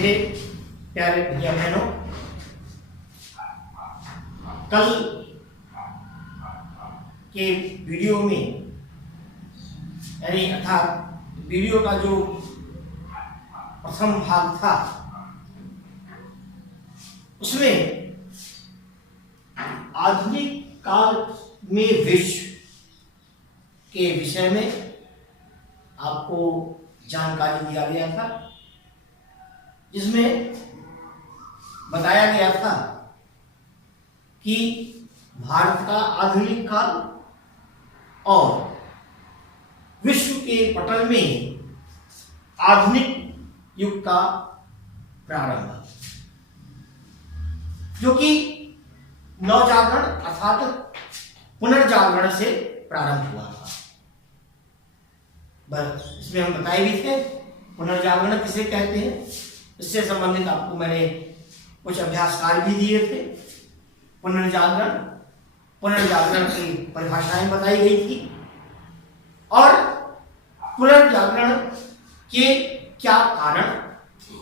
मेरे प्यारे भैया बहनों, कल के वीडियो में यानी अर्थात वीडियो का जो प्रथम भाग था उसमें आधुनिक काल में विश्व के विषय में आपको जानकारी दिया गया था, जिसमें बताया गया था कि भारत का आधुनिक काल और विश्व के पटल में आधुनिक युग का प्रारंभ, जो कि नवजागरण अर्थात पुनर्जागरण से प्रारंभ हुआ था। बस इसमें हम बताए भी थे पुनर्जागरण किसे कहते हैं। इससे संबंधित आपको मैंने कुछ अभ्यास कार्य भी दिए थे। पुनर्जागरण की परिभाषाएं बताई गई थी और पुनर्जागरण के क्या कारण थे।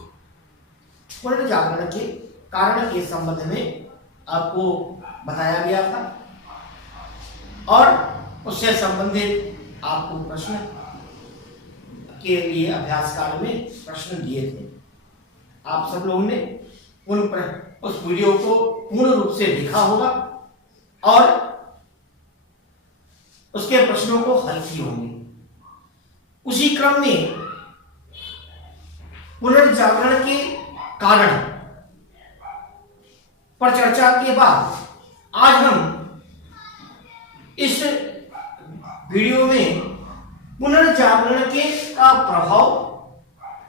पुनर्जागरण के कारण के संबंध में आपको बताया गया था और उससे संबंधित आपको प्रश्न के लिए अभ्यास काल में प्रश्न दिए थे। आप सब लोगों ने उस वीडियो को पूर्ण रूप से देखा होगा और उसके प्रश्नों को हल किए होंगे। उसी क्रम में पुनर्जागरण के कारण पर चर्चा के बाद आज हम इस वीडियो में पुनर्जागरण के का प्रभाव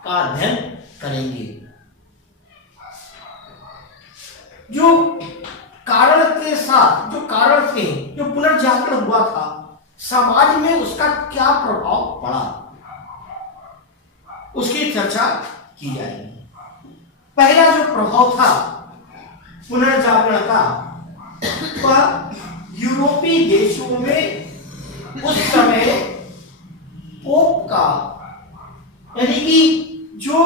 का अध्ययन करेंगे। जो कारण के साथ जो कारण थे, जो पुनर्जागरण हुआ था, समाज में उसका क्या प्रभाव पड़ा, उसकी चर्चा की जाएगी। पहला जो प्रभाव था पुनर्जागरण का, वह यूरोपीय देशों में उस समय पोप का यानी कि जो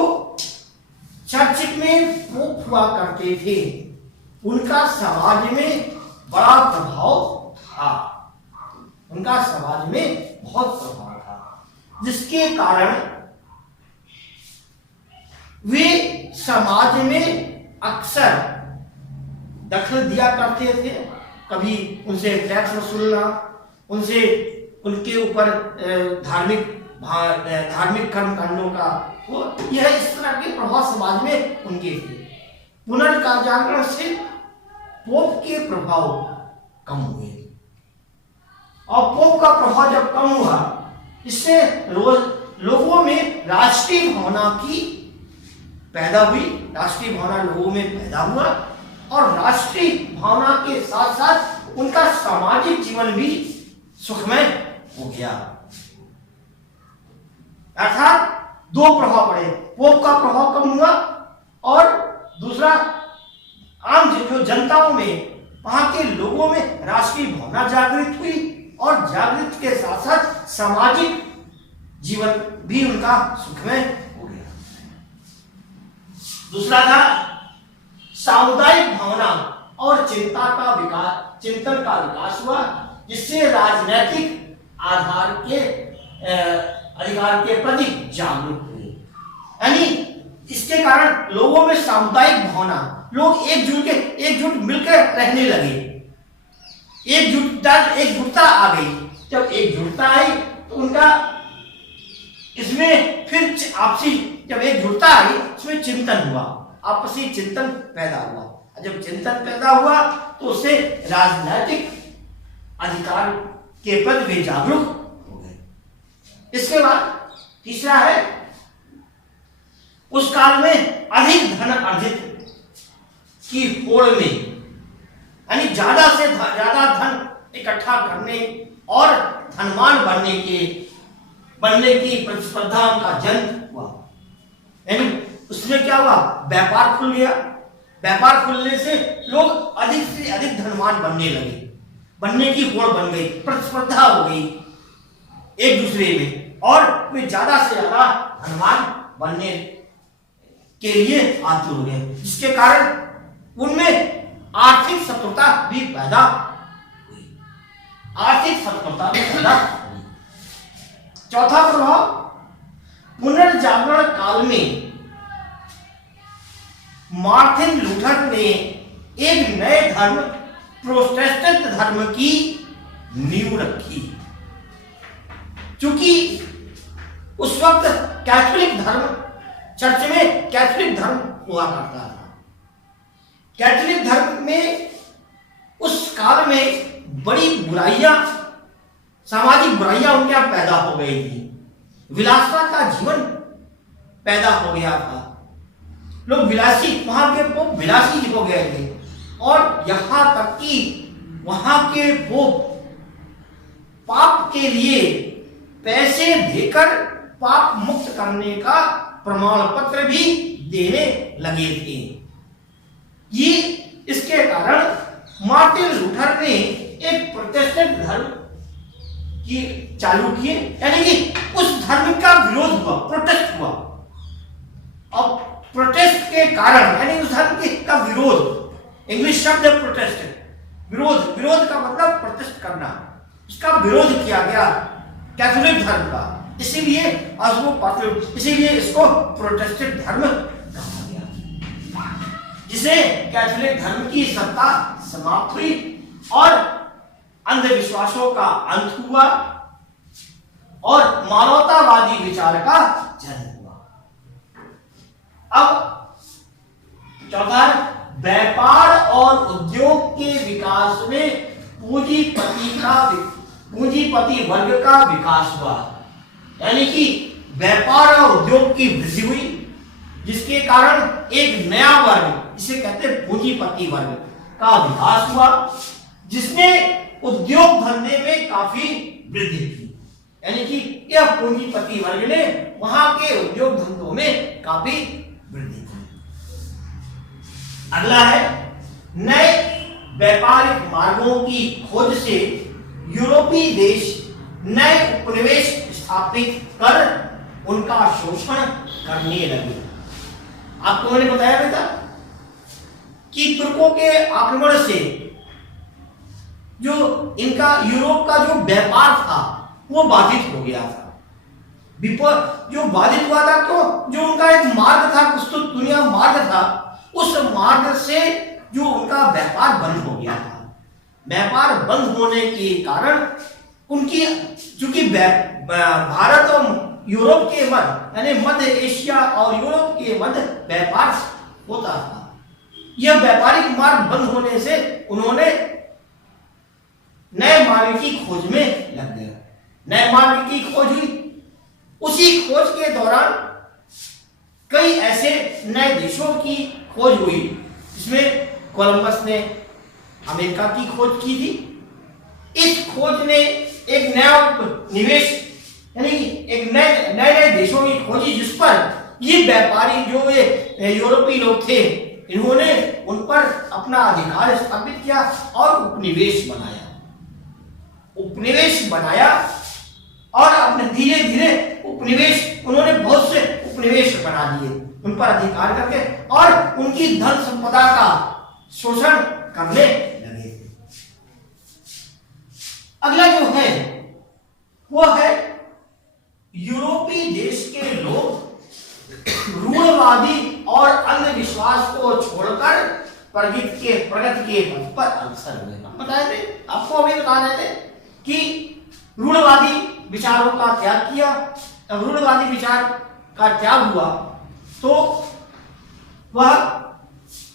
चर्च में पोप हुआ करते थे उनका समाज में बड़ा प्रभाव था। उनका समाज में बहुत प्रभाव था, जिसके कारण वे समाज में अक्सर दखल दिया करते थे। कभी उनसे टैक्स वसूलना, उनसे उनके ऊपर धार्मिक कर्मकांडों का यह इस तरह के प्रभाव समाज में उनके थे। पुनर्जागरण से पोप के प्रभाव कम हुए और पोप का प्रभाव जब कम हुआ, इससे लोगों में राष्ट्रीय भावना की पैदा हुई। राष्ट्रीय भावना लोगों में पैदा हुआ और राष्ट्रीय भावना के साथ साथ उनका सामाजिक जीवन भी सुखमय हो गया। अर्थात दो प्रभाव पड़े, पोप का प्रभाव कम हुआ और दूसरा आम जो जनताओं में, वहां के लोगों में राष्ट्रीय भावना जागृत हुई और जागृत के साथ साथ सामाजिक जीवन भी उनका सुखमय हो गया। दूसरा था सामुदायिक भावना और चिंतन का विकास हुआ, जिससे राजनीतिक अधिकार के प्रति जागरूक हुए। यानी इसके कारण लोगों में सामुदायिक भावना, लोग एकजुट मिलकर रहने लगे। एकजुटता आ गई। जब एकजुटता आई तो उनका इसमें फिर आपसी जब एकजुटता आई उसमें चिंतन हुआ, आपसी चिंतन पैदा हुआ। जब चिंतन पैदा हुआ तो उससे राजनीतिक अधिकार के प्रति वे जागरूक हो गए। इसके बाद तीसरा है, उस काल में अधिक धन अर्जित की होड़ में, यानी ज्यादा से ज्यादा धन इकट्ठा करने और धनवान बनने की प्रतिस्पर्धा का जन्म हुआ। यानी उसमें क्या हुआ, व्यापार खुल गया। व्यापार खुलने से लोग अधिक से अधिक धनवान बनने लगे, बनने की होड़ बन गई, प्रतिस्पर्धा हो गई एक दूसरे में और वे ज्यादा से ज्यादा धनवान बनने के लिए आतुर हो गए, जिसके कारण उनमें आर्थिक शत्रुता भी पैदा हुई। आर्थिक शत्रुता भी पैदा हुई। चौथा प्रभाव, पुनर्जागरण काल में मार्टिन लूथर ने एक नए धर्म, प्रोटेस्टेंट धर्म की नींव रखी। क्योंकि उस वक्त कैथोलिक धर्म, चर्च में कैथोलिक धर्म हुआ करता था। कैथोलिक धर्म में उस काल में बड़ी बुराइयां, सामाजिक बुराइयां उनके यहां पैदा हो गई थी। विलासिता का जीवन पैदा हो गया था। लोग विलासी, वहां के पोप विलासी हो गए थे, और यहां तक कि वहां के पोप पाप के लिए पैसे देकर पाप मुक्त करने का प्रमाण पत्र भी देने लगे थे। ये इसके कारण मार्टिन लूथर ने एक प्रोटेस्टेंट धर्म की चालू किए, यानी कि उस धर्म का विरोध हुआ, प्रोटेस्ट हुआ। अब प्रोटेस्ट के कारण, यानी उस धर्म का विरोध, इंग्लिश शब्द है प्रोटेस्ट, विरोध। विरोध का मतलब प्रोटेस्ट करना, उसका विरोध किया गया कैथोलिक धर्म का, इसीलिए इसीलिए इसको प्रोटेस्टेंट धर्म कहा गया, जिसे कैथोलिक धर्म की सत्ता समाप्त हुई और अंधविश्वासों का अंत हुआ और मानवतावादी विचार का जन्म हुआ। अब चौथा, व्यापार और उद्योग के विकास में पूंजीपति वर्ग का विकास हुआ, यानी कि व्यापार और उद्योग की वृद्धि हुई, जिसके कारण एक नया वर्ग, जिसे कहते हैं पूंजीपति वर्ग का विकास हुआ, जिसने उद्योग धंधे में काफी वृद्धि की। यानी कि यह पूंजीपति वर्ग ने वहां के उद्योग धंधों में काफी वृद्धि की। अगला है, नए व्यापारिक मार्गों की खोज से यूरोपीय देश नए उपनिवेश स्थापित कर उनका शोषण करने लगे। आपको मैंने बताया बेटा कि तुर्कों के आक्रमण से जो इनका यूरोप का जो व्यापार था वो बाधित हो गया था। जो बाधित हुआ था, तो जो उनका एक मार्ग था, कुछ तो दुनिया मार्ग था, उस मार्ग से जो उनका व्यापार बंद हो गया था। व्यापार बंद होने के कारण उनकी, चूंकि भारत और यूरोप के मध्य, यानी मध्य एशिया और यूरोप के मध्य व्यापार होता था, यह व्यापारिक मार्ग बंद होने से उन्होंने नए मार्ग की खोज में लग गए। नए मार्ग की खोज हुई, उसी खोज के दौरान कई ऐसे नए देशों की खोज हुई, जिसमें कोलंबस ने अमेरिका की खोज की थी। इस खोज ने एक नया निवेश, यानी एक नए देशों की खोजी, जिस पर ये व्यापारी, जो ये यूरोपीय लोग थे, इन्होंने उन पर अपना अधिकार स्थापित किया और उपनिवेश बनाया और अपने धीरे धीरे उन्होंने बहुत से उपनिवेश बना दिए, उन पर अधिकार करके, और उनकी धन संपदा का शोषण करने लगे। अगला जो है वो है, यूरोपीय देश के लोग रूढ़वादी और अंधविश्वास को छोड़कर प्रगति के पथ पर अग्रसर हुए। बताए थे आपको, अभी बता रहे थे कि रूढ़वादी विचारों का त्याग किया। अब रूढ़वादी विचार का त्याग हुआ तो वह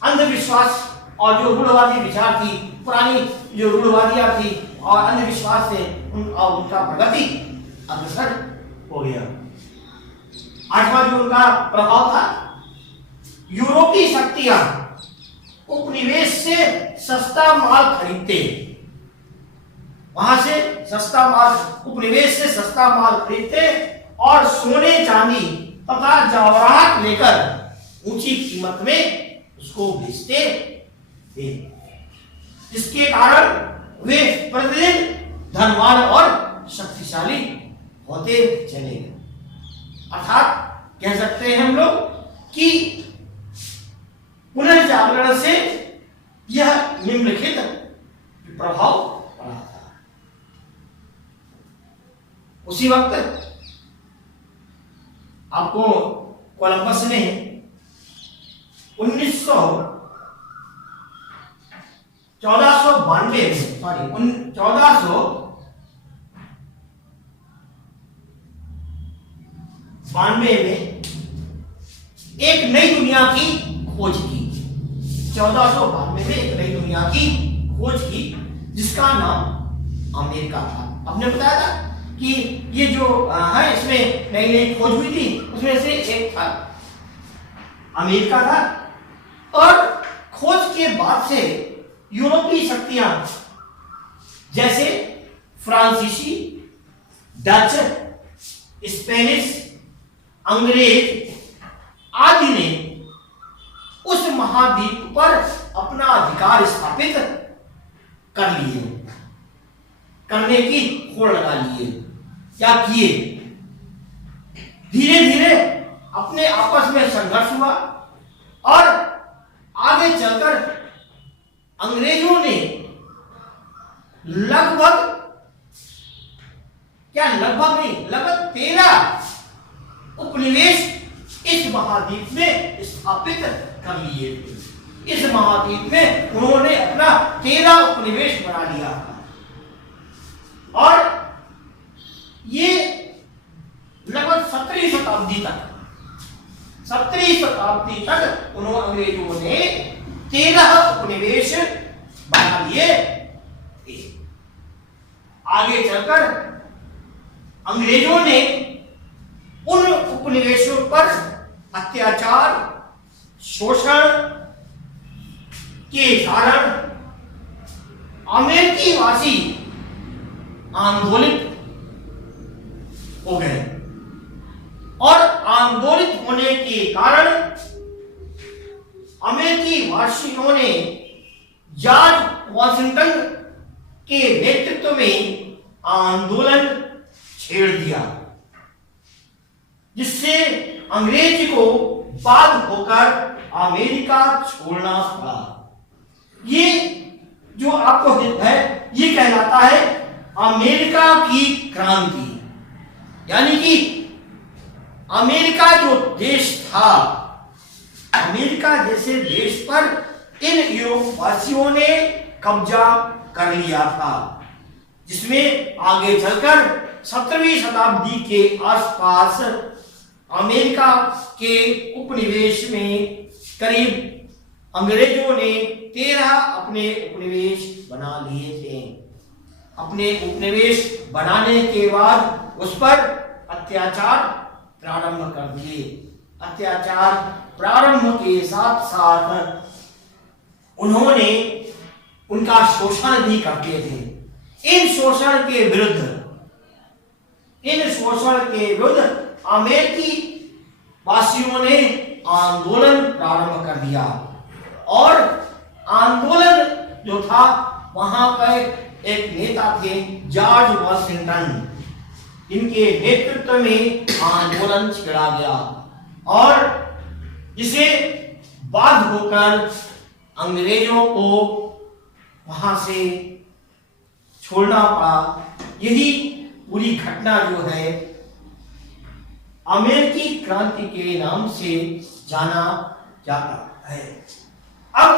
अंधविश्वास और जो रूढ़वादी विचार थी, पुरानी जो रूढ़वादियां थी और अंधविश्वास से उनका प्रगति अग्रसर हो गया। आठवां जो उनका प्रभाव था, यूरोपीय शक्तियां उपनिवेश से सस्ता माल खरीदते, वहां से सस्ता माल, उपनिवेश से सस्ता माल खरीदते और सोने चांदी तथा जवाहरात लेकर ऊंची कीमत में उसको बेचते थे, जिसके कारण वे प्रतिदिन धनवान और शक्तिशाली होते चले गए। अर्थात कह सकते हैं हम लोग कि जागरण से यह निम्नलिखित प्रभाव पड़ा था। उसी वक्त आपको कोलंबस ने 1492 में एक नई दुनिया की खोज की। 1492 में एक नई दुनिया की खोज की जिसका नाम अमेरिका था। आपने बताया था कि ये जो है इसमें नई नई खोज हुई थी, उसमें से एक था अमेरिका था। और खोज के बाद से यूरोपीय शक्तियां जैसे फ्रांसीसी, डच, स्पेनिश, अंग्रेज आदि ने उस महाद्वीप पर अपना अधिकार स्थापित करने की होड़ लगा लिए। क्या किए? धीरे धीरे अपने आपस में संघर्ष हुआ और आगे चलकर अंग्रेजों ने लगभग 13 उपनिवेश इस महाद्वीप में स्थापित कर लिए। इस महाद्वीप में उन्होंने अपना 13 उपनिवेश बना लिया और ये लगभग 17वीं शताब्दी तक उन्होंने अंग्रेजों ने 13 उपनिवेश बना लिए। आगे चलकर अंग्रेजों ने उन उपनिवेशों पर अत्याचार, शोषण के कारण अमेरिकी वासी आंदोलित हो गए और आंदोलित होने के कारण अमेरिकी वासियों ने जॉर्ज वॉशिंगटन के नेतृत्व में आंदोलन छेड़ दिया, जिससे अंग्रेज को बाध्य होकर अमेरिका छोड़ना पड़ा। ये जो आपको है ये कहलाता है अमेरिका की क्रांति। यानी कि अमेरिका जो देश था, अमेरिका जैसे देश पर इन यूरोपवासियों ने कब्जा कर लिया था, जिसमें आगे चलकर 17वीं शताब्दी के आसपास अमेरिका के उपनिवेश में करीब अंग्रेजों ने 13 अपने उपनिवेश बना लिए थे। अपने उपनिवेश बनाने के बाद उस पर अत्याचार प्रारंभ कर दिए। अत्याचार प्रारंभ के साथ साथ उन्होंने उनका शोषण भी करते थे। इन शोषण के विरुद्ध अमेरिकी वासियों ने आंदोलन प्रारंभ कर दिया और आंदोलन जो था वहां पर एक नेता थे जॉर्ज वॉशिंगटन, इनके नेतृत्व में आंदोलन छेड़ा गया और इसे बाध्य होकर अंग्रेजों को वहां से छोड़ना पड़ा। यही पूरी घटना जो है अमेरिकी क्रांति के नाम से जाना जाता है। अब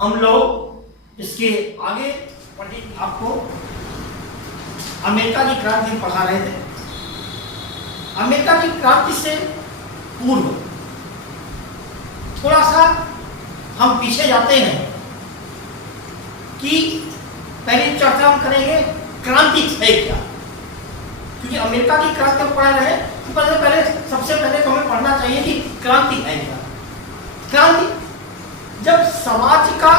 हम लोग इसके आगे आपको अमेरिका की क्रांति पढ़ा रहे थे। अमेरिका की क्रांति से पूर्व थोड़ा सा हम पीछे जाते हैं कि पहली चर्चा हम करेंगे क्रांति है क्या, क्योंकि अमेरिका की क्रांति हम पढ़ा रहे हैं तो सबसे पहले तो हमें पढ़ना चाहिए कि क्रांति है क्या। क्रांति जब समाज का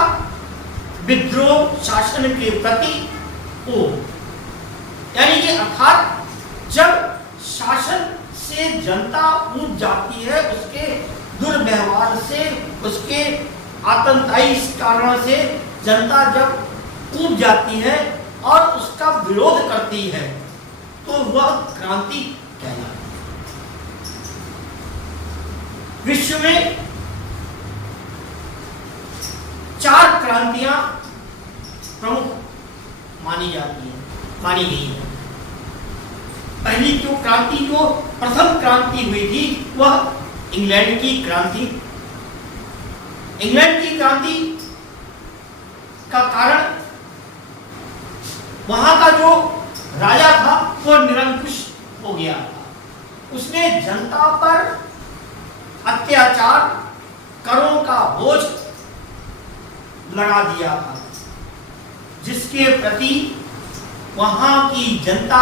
विद्रोह शासन के प्रति हो, यानी कि अर्थात जब शासन से जनता ऊब जाती है, उसके दुर्व्यवहार से, उसके आतंकवादी कारण से जनता जब ऊब जाती है और उसका विरोध करती है तो वह क्रांति कहलाती है। विश्व में क्रांतियां प्रमुख मानी गई है। पहली जो प्रथम क्रांति हुई थी वह इंग्लैंड की क्रांति। इंग्लैंड की क्रांति का कारण वहां का जो राजा था वो निरंकुश हो गया था। उसने जनता पर अत्याचार, करों का बोझ लगा दिया था, जिसके प्रति वहां की जनता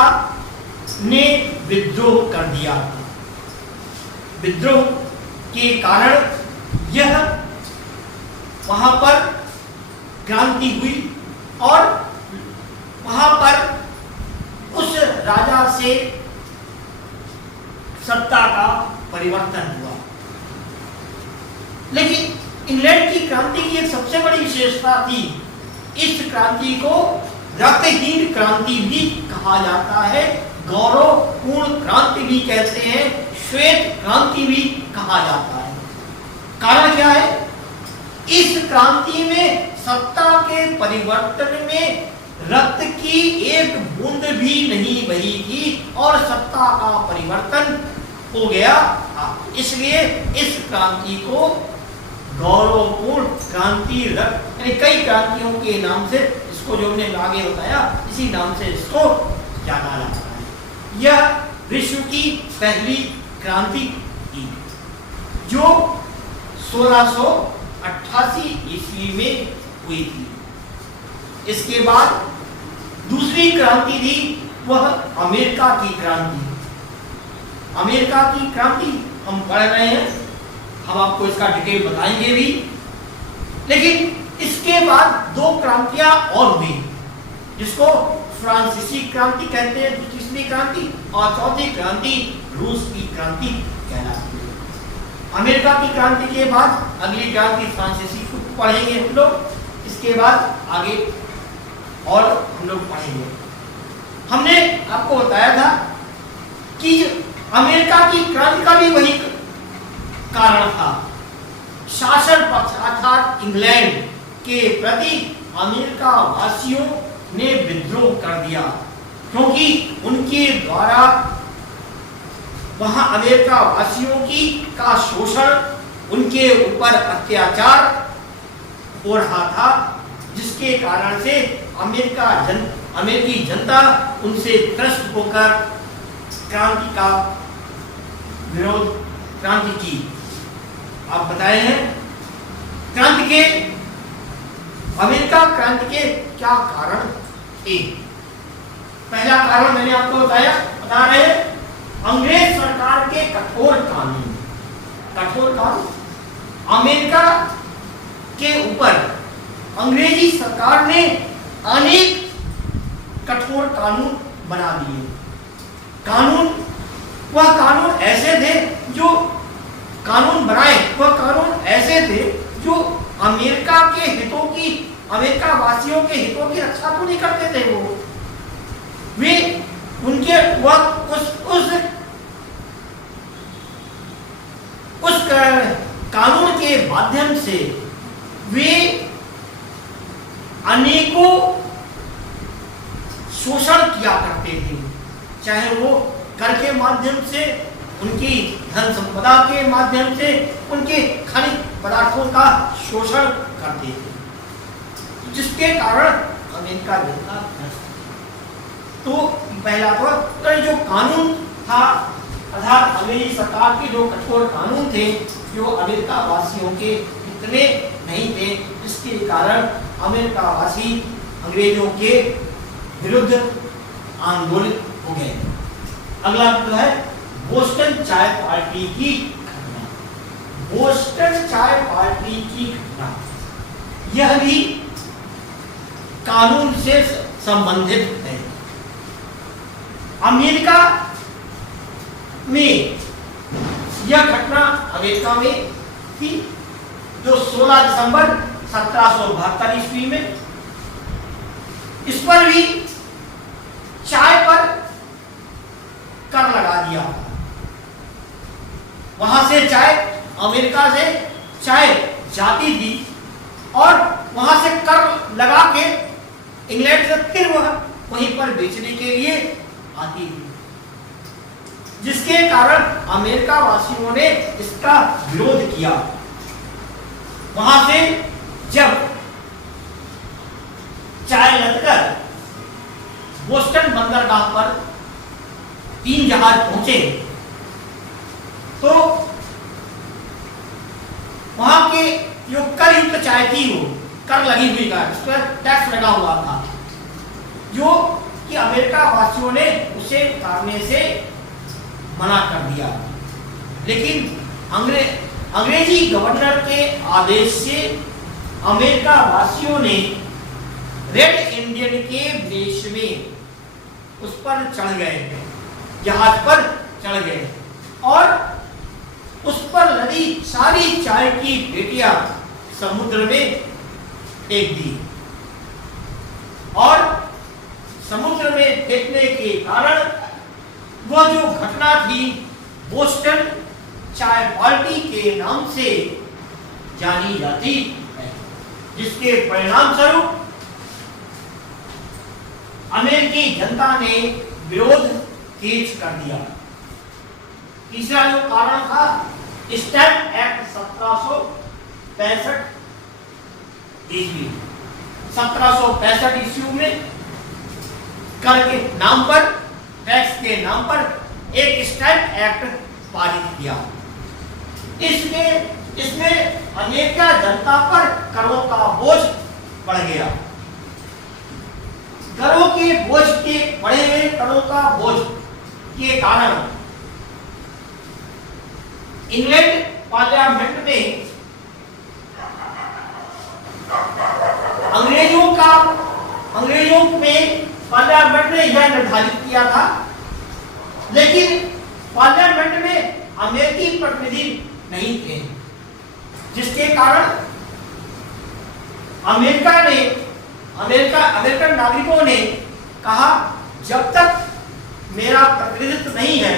ने विद्रोह कर दिया था। विद्रोह के कारण यह वहां पर क्रांति हुई और वहां पर उस राजा से सत्ता का परिवर्तन हुआ। लेकिन इंग्लैंड की क्रांति की एक सबसे बड़ी विशेषता थी, इस क्रांति को रक्तहीन क्रांति भी कहा जाता है, गौरवपूर्ण क्रांति भी कहते हैं, श्वेत क्रांति भी कहा जाता है। कारण क्या है? इस क्रांति में सत्ता के परिवर्तन में रक्त की एक बूंद भी नहीं बही थी और सत्ता का परिवर्तन हो गया था। इसलिए इस क्रांति को गौरवपूर्ण क्रांति यानी कई क्रांतियों के नाम से इसको जो हमने आगे बताया इसी नाम से इसको जाना जाता है। यह विश्व की पहली क्रांति थी जो 1688 ईस्वी में हुई थी। इसके बाद दूसरी क्रांति थी वह अमेरिका की क्रांति। अमेरिका की क्रांति हम पढ़ रहे हैं, हम आपको इसका डिटेल बताएंगे भी। लेकिन इसके बाद दो क्रांतियां और हुई, जिसको फ्रांसीसी क्रांति कहते हैं, तीसरी क्रांति, और चौथी क्रांति रूस की क्रांति कहलाती है। अमेरिका की क्रांति के बाद अगली क्रांति फ्रांसीसी को पढ़ेंगे हम लोग, इसके बाद आगे और हम लोग पढ़ेंगे। हमने आपको बताया था कि अमेरिका की क्रांति का भी वही कारण था, शासन पक्ष अर्थात इंग्लैंड के प्रति अमेरिका वासियों ने विद्रोह कर दिया, क्योंकि उनके द्वारा वहां अमेरिका वासियों का शोषण, उनके ऊपर अत्याचार हो रहा था, जिसके कारण से अमेरिकी जनता उनसे त्रस्त होकर क्रांति की। आप बताए हैं अमेरिका क्रांति के क्या कारण थे? पहला कारण मैंने आपको बता रहे अंग्रेज सरकार के कठोर कानून। अमेरिका के ऊपर अंग्रेजी सरकार ने अनेक कठोर कानून बना दिए। वह कानून ऐसे थे जो कानून बनाए, वह कानून ऐसे थे जो अमेरिका के हितों की, अमेरिका वासियों के हितों की रक्षा तो नहीं करते थे। वे उनके उस कानून के माध्यम से वे अनेकों शोषण किया करते थे, चाहे वो कर के माध्यम से, उनकी धन संपदा के माध्यम से, उनके खनिज पदार्थों का शोषण करते थे, जिसके कारण अमेरिका जनता त्रस्त थी। तो पहला तो जो कानून था अर्थात अंग्रेजी सरकार के जो कठोर कानून थे जो अमेरिका वासियों के इतने नहीं थे, जिसके कारण अमेरिका वासी अंग्रेजों के विरुद्ध आंदोलित हो गए। अगला तो है बोस्टन चाय पार्टी की घटना। बोस्टन चाय पार्टी की घटना यह भी कानून से संबंधित है। अमेरिका में यह घटना अमेरिका में थी जो 16 दिसंबर 1772 ईस्वी में, इस पर भी चाय पर कर लगा दिया। वहां से चाय, अमेरिका से चाय जाती थी और वहां से कर लगा के इंग्लैंड से फिर वह वहीं पर बेचने के लिए आती थी, जिसके कारण अमेरिका वासियों ने इसका विरोध किया। वहां से जब चाय लदकर बोस्टन बंदरगाह पर 3 जहाज पहुंचे तो वहां के जो कर युक्त चाय थी, वो कर लगी हुई का उस पर टैक्स लगा हुआ था, जो कि अमेरिका वासियों ने उसे उतारने से मना कर दिया। लेकिन अंग्रेजी गवर्नर के आदेश से अमेरिका वासियों ने रेड इंडियन के देश में उस पर चढ़ गए, जहाज पर चढ़ गए और उस पर लदी सारी चाय की पेटियां समुद्र में फेंक दी और समुद्र में फेंकने के कारण वह जो घटना थी बोस्टन चाय पार्टी के नाम से जानी जाती है, जिसके परिणाम स्वरूप अमेरिकी जनता ने विरोध तेज कर दिया। तीसरा जो कारण था, स्टैम्प एक्ट 1765 ईस्वी 1765 ईस्वी में कर के नाम पर, टैक्स के नाम पर एक स्टैम्प एक्ट पारित किया। इसमें अमेरिका जनता पर करों का बोझ बढ़ गया। करों के बोझ के बढ़े हुए करों का बोझ के कारण इंग्लैंड पार्लियामेंट में अंग्रेजों में पार्लियामेंट ने यह निर्धारित किया था, लेकिन पार्लियामेंट में अमेरिकी प्रतिनिधि नहीं थे, जिसके कारण अमेरिकन नागरिकों ने कहा जब तक मेरा प्रतिनिधित्व नहीं है,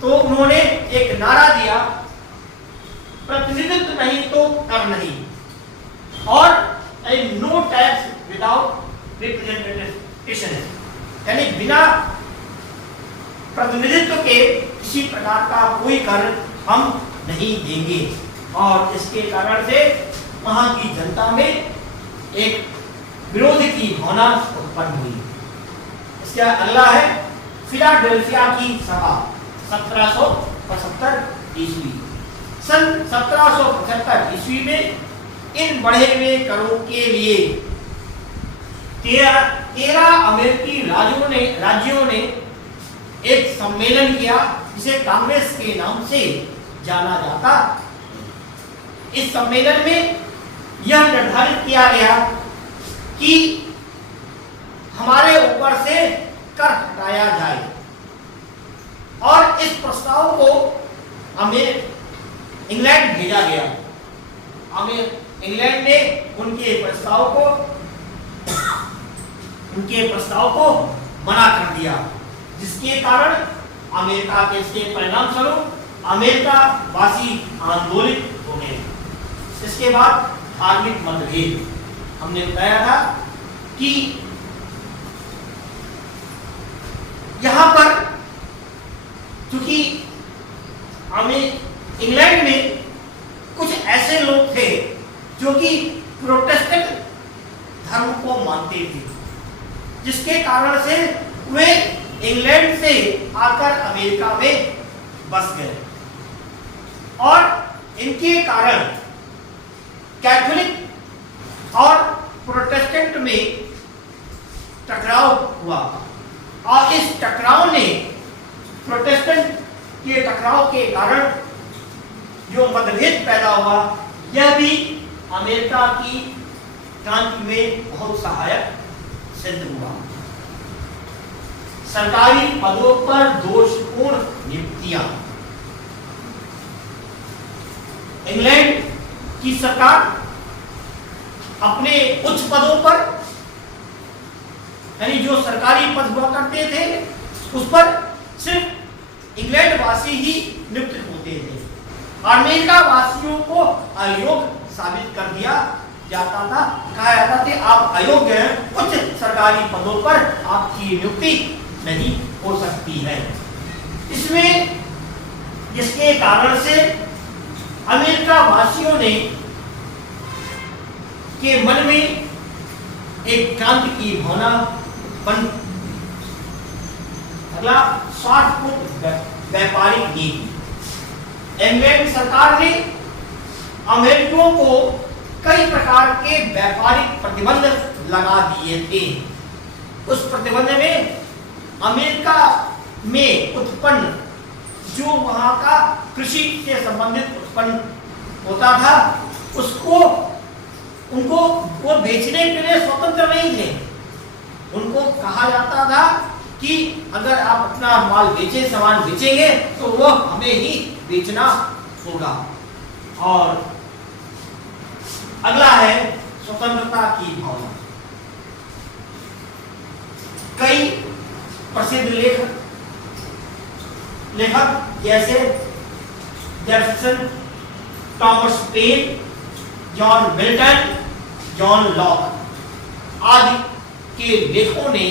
तो उन्होंने एक नारा दिया, प्रतिनिधित्व नहीं तो कर नहीं, और नो टैक्स विदाउट रिप्रेजेंटेशन, यानी बिना प्रतिनिधित्व के किसी प्रकार का कोई कर हम नहीं देंगे। और इसके कारण से वहां की जनता में एक विरोध की भावना उत्पन्न हुई। इसका अगला है फिलाडेल्फिया की सभा 1775 ईस्वी। सन 1775 ईस्वी में इन बढ़े हुए करों के लिए 13 अमेरिकी राज्यों ने एक सम्मेलन किया, जिसे कांग्रेस के नाम से जाना जाता। इस सम्मेलन में यह निर्धारित किया गया कि हमारे ऊपर से कर हटाया जाए, और इस प्रस्ताव को इंग्लैंड भेजा गया। इंग्लैंड ने उनके प्रस्ताव को मना कर दिया, जिसके कारण अमेरिका के इसके परिणाम स्वरूप अमेरिका वासी आंदोलित हो गए। इसके बाद धार्मिक मतभेद, हमने बताया था कि यहां पर चूंकि इंग्लैंड में कुछ ऐसे लोग थे जो कि प्रोटेस्टेंट धर्म को मानते थे, जिसके कारण से वे इंग्लैंड से आकर अमेरिका में बस गए, और इनके कारण कैथोलिक और प्रोटेस्टेंट में टकराव हुआ, और इस टकराव ने प्रोटेस्टेंट के टकराव के कारण जो मतभेद पैदा हुआ, यह भी अमेरिका की क्रांति में बहुत सहायक सिद्ध हुआ। सरकारी पदों पर दोषपूर्ण नियुक्तियां। इंग्लैंड की सरकार अपने उच्च पदों पर, यानी जो सरकारी पद हुआ करते थे, उस पर सिर्फ इंग्लैंड वासी ही नियुक्त होते थे। अमेरिका वासियों को अयोग्य साबित कर दिया जाता था, कहा जाता था आप अयोग्य हैं, उच्च सरकारी पदों पर आपकी नियुक्ति नहीं हो सकती है। इसमें जिसके कारण से अमेरिका वासियों ने के मन में एक क्रांति की भावना उत्पन्न। अगला स्वार्थपूर्ण व्यापारिक नीति। इंग्लैंड सरकार ने अमेरिकियों को कई प्रकार के व्यापारिक प्रतिबंध लगा दिए थे। उस प्रतिबंध में अमेरिका में उत्पन्न जो वहां का कृषि से संबंधित उत्पन्न होता था, उसको उनको वो बेचने के लिए स्वतंत्र नहीं थे। उनको कहा जाता था कि अगर आप अपना माल बेचे, सामान बेचेंगे तो वो हमें ही बेचना होगा। और अगला है स्वतंत्रता की भावना। कई प्रसिद्ध लेखक जैसे Jefferson, Thomas pen, John Milton, John Locke आदि के लेखों ने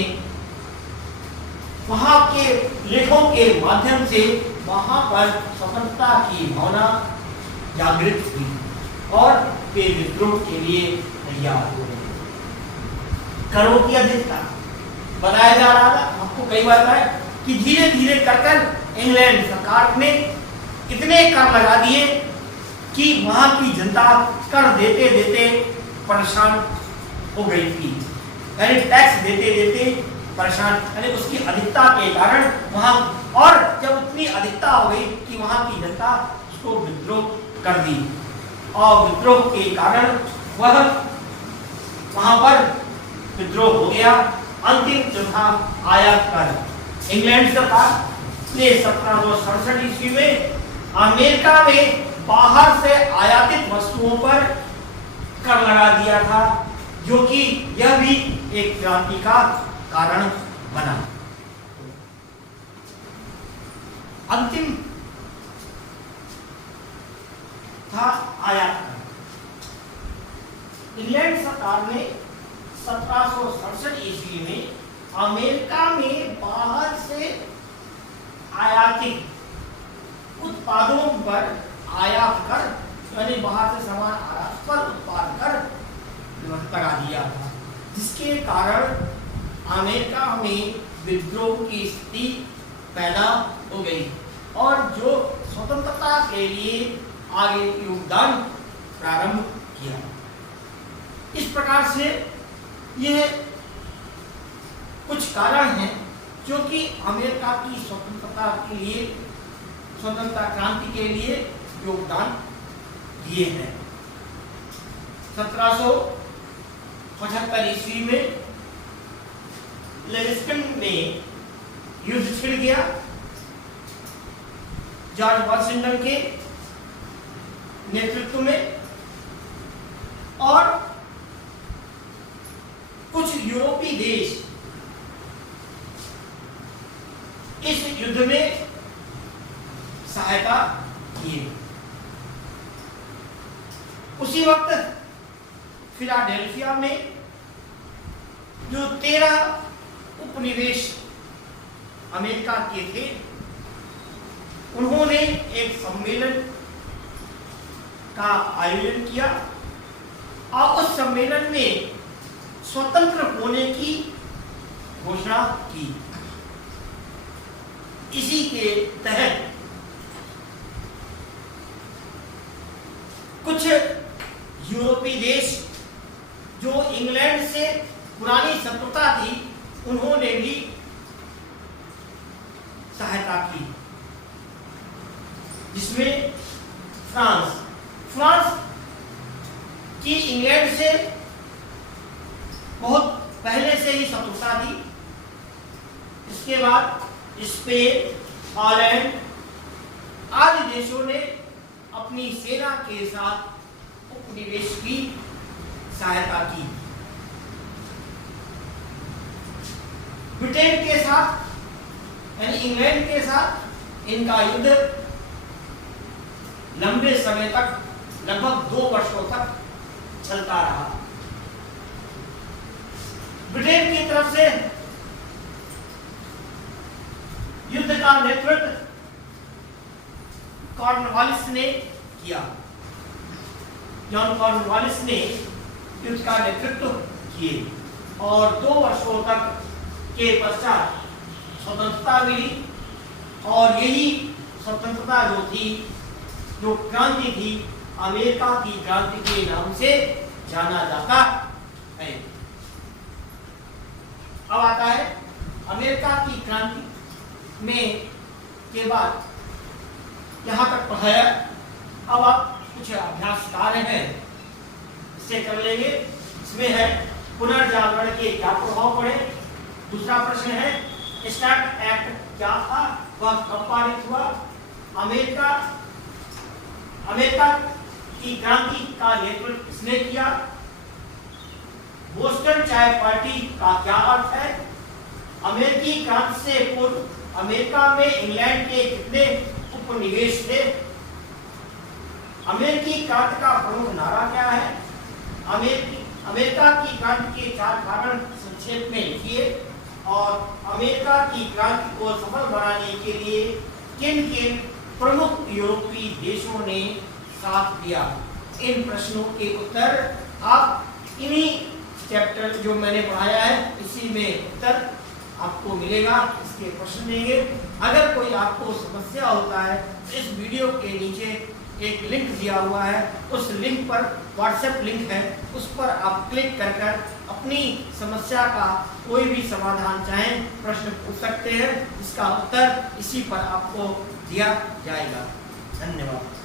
वहां के लेखों के माध्यम से वहां पर स्वतंत्रता की भावना जागृत हुई और वे विद्रोह के लिए तैयार हुए। करों की अधिकता बताया जा रहा था, आपको कई बार बताया कि धीरे धीरे कर इंग्लैंड सरकार ने इतने कर लगा दिए कि वहां की जनता कर देते देते परेशान हो गई थी। यानी टैक्स देते देते परेशान, यानी उसकी अधिकता के कारण वहां, और जब उतनी अधिकता हो गई कि वहां की जनता उसको विद्रोह कर दी और विद्रोह के कारण वह वहां पर विद्रोह हो गया। अंतिम जो था आयात कर। इंग्लैंड सरकार ने 1767 ईस्वी में अमेरिका में बाहर से आयातित वस्तुओं पर कर लगा दिया था, जो कि यह भी एक क्रांति का कारण बना। अंतिम था आयात कर। इंग्लैंड सरकार ने 1767 ईस्वी में अमेरिका में बाहर से आयातित उत्पादों पर आयात कर, यानी बाहर से सामान आयात पर उत्पाद कर लगा दिया था, जिसके कारण अमेरिका में विद्रोह की स्थिति पैदा हो गई और जो स्वतंत्रता के लिए आगे योगदान प्रारंभ किया। इस प्रकार से यह कुछ कारण हैं जो कि अमेरिका की स्वतंत्रता के लिए, स्वतंत्रता क्रांति के लिए योगदान दिए हैं। 1775 ईस्वी में लेविस्टन में युद्ध छिड़ गया जॉर्ज वॉशिंगटन के नेतृत्व में, और कुछ यूरोपीय देश इस युद्ध में सहायता किए। उसी वक्त फिलाडेल्फिया में जो 13 उपनिवेश अमेरिका के थे, उन्होंने एक सम्मेलन का आयोजन किया और उस सम्मेलन में स्वतंत्र होने की घोषणा की। इसी के तहत कुछ यूरोपीय देश जो इंग्लैंड से पुरानी शत्रुता थी, उन्होंने भी सहायता की, जिसमें फ्रांस की इंग्लैंड से बहुत पहले से ही शत्रुता थी। इसके बाद स्पेन, हॉलैंड आदि देशों ने अपनी सेना के साथ उपनिवेश की सहायता की। ब्रिटेन के साथ यानी इंग्लैंड के साथ इनका युद्ध लंबे समय तक, लगभग 2 वर्षों तक चलता रहा। ब्रिटेन की तरफ से युद्ध का नेतृत्व कॉर्नवालिस ने किया। जॉन कॉर्नवालिस ने युद्ध का नेतृत्व किए और 2 वर्षों तक के पश्चात स्वतंत्रता मिली और यही स्वतंत्रता जो क्रांति थी, अमेरिका की क्रांति के नाम से जाना जाता है। अब आता है अमेरिका की क्रांति में के बाद यहां तक पढ़ाया। अब आप कुछ अभ्यास कार्य हैं इससे कर लेंगे। इसमें है पुनर्जागरण के क्या प्रभाव पड़े। दूसरा प्रश्न है स्टार्ट एक्ट क्या था, वह कब पारित हुआ। अमेरिका की क्रांति का नेतृत्व किसने किया। बोस्टन चाय पार्टी का क्या अर्थ है। अमेरिकी क्रांति से पूर्व अमेरिका में इंग्लैंड के कितने उपनिवेश थे। अमेरिकी क्रांति का प्रमुख नारा क्या है। अमेरिका की क्रांति के 4 कारण संक्षेप में लिखिए और अमेरिका की क्रांति को सफल बनाने के लिए किन किन प्रमुख यूरोपीय देशों ने साथ दिया। इन प्रश्नों के उत्तर आप इन्हीं चैप्टर जो मैंने पढ़ाया है इसी में उत्तर आपको मिलेगा। इसके प्रश्न देंगे। अगर कोई आपको समस्या होता है तो इस वीडियो के नीचे एक लिंक दिया हुआ है, उस लिंक पर व्हाट्सएप लिंक है, उस पर आप क्लिक कर अपनी समस्या का कोई भी समाधान चाहें प्रश्न पूछ सकते हैं। इसका उत्तर इसी पर आपको दिया जाएगा। धन्यवाद।